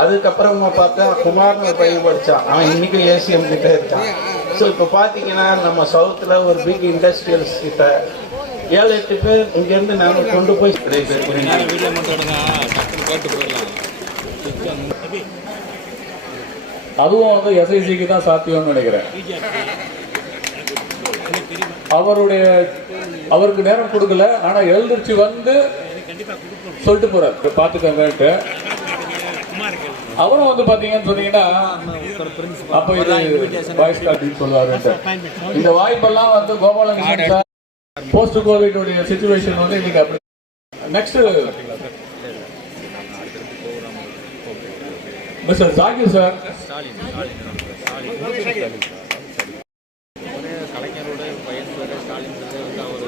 அதுக்கப்புறமா பார்த்தா குமார்னு ஒரு பையன் படித்தான், அவன் இன்னைக்கும் ஏசிஎம் கிட்ட இருக்கான். ஸோ இப்போ பார்த்தீங்கன்னா நம்ம சவுத்தில் ஒரு பிக் இண்டஸ்ட்ரியல்ஸ் கிட்ட 7-8 பேர் இங்கேருந்து நாங்கள் கொண்டு போய் அதுவும் வந்து எஸ்ஐசிக்கு தான் சாத்தியம்னு நினைக்கிறேன். அவருக்கு நேரம் கொடுக்கல, ஆனா எழுந்திருச்சு வந்து சொல்லிட்டு போறாரு பார்த்துக்கங்கன்ட்டு. அவரும் வந்து பாத்தீங்கன்னு சொன்னீங்கன்னா அப்ப இது வாய்ஸ் கார்டின்னு சொல்லுவாரு. இந்த வாய்ப்பெல்லாம் வந்து Gopalakrishnan sir post COVID situation வந்து இன்னைக்கு அப்படி. Next mister Zakir sir. கலைஞரோட பையன் ஸ்டாலின் வந்து அவர்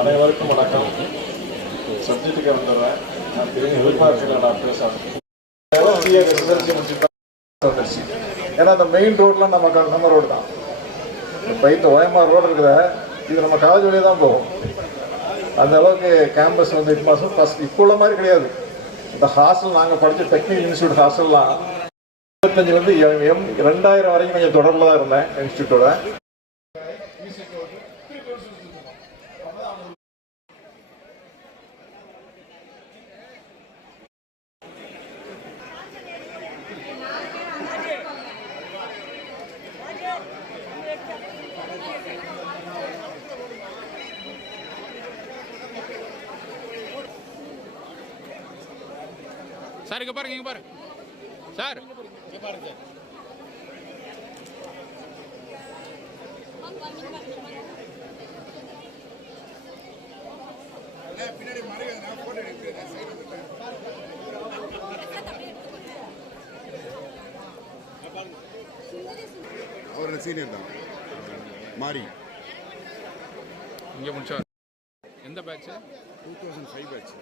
அனைவருக்கும் வணக்கம். சப்ஜெக்டுக்கு வந்துடுறேன். நான் திரும்பி எதிர்பார்க்கல நான் பேசுறேன். ஏன்னா அந்த மெயின் ரோட்லாம் நம்ம ரோடு தான். இப்போ இந்த OMR ரோடு இருக்கிற இது நம்ம காலேஜ் வழியே தான் போகும். அந்த அளவுக்கு கேம்பஸ் வந்து இது மாதம் ஃபஸ்ட் இப்போ உள்ள மாதிரி கிடையாது. இந்த ஹாஸ்டல் நாங்கள் படித்த டெக்னிக்கல் இன்ஸ்டியூட் ஹாஸ்டல்லாம் 25 2000 வரைக்கும் கொஞ்சம் தொடர்பில் தான் இருந்தேன் இன்ஸ்டியூட்டோட. சார் இங்க பாருங்க, இங்க பாருங்க சார், இங்க பாருங்க சார். பின்னாடி மறைங்க, நான் போட்டோ எடுக்கிறேன். அவரோட சீனியர் தான் மாறி. இங்க முடிச்சா எந்த பேட்ச்? 2005 பேட்ச்.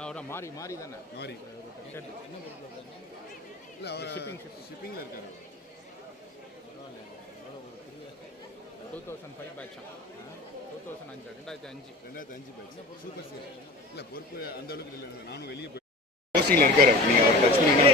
அவரா மாறி தானே? மாறி இல்லை, அவர் ஷிப்பிங்கில் இருக்காரு. 2005 பேட்சா? 2005 2005 பேட்ச். Super sir. இல்லை பொறுப்பு அந்த அளவுக்கு இல்லை. நானும் வெளியே போய் போஸ்டிங்கில் இருக்காரு. நீங்கள் அவர் டச் பண்ணிங்கன்னா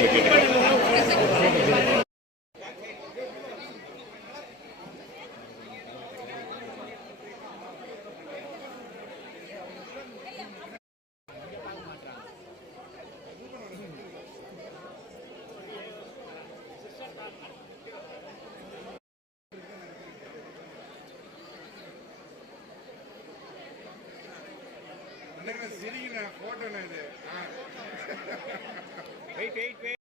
சிரிங்க போட்டோ இது.